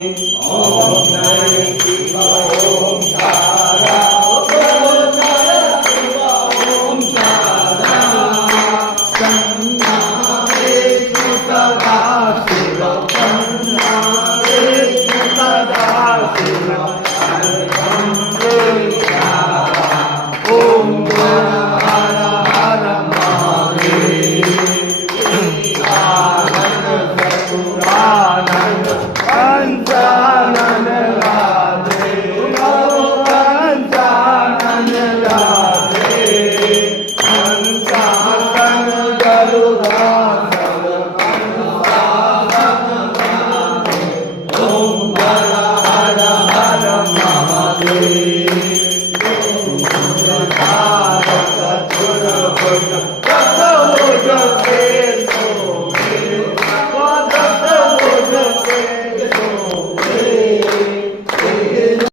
ओम जय शिव ओम तारा ओम तारा शिव ओम तारा कन्नारे सुतदा शिव कन्नारे सुतदा शिव ओम हर हर महादेव आनंद सतुरानंद पंचा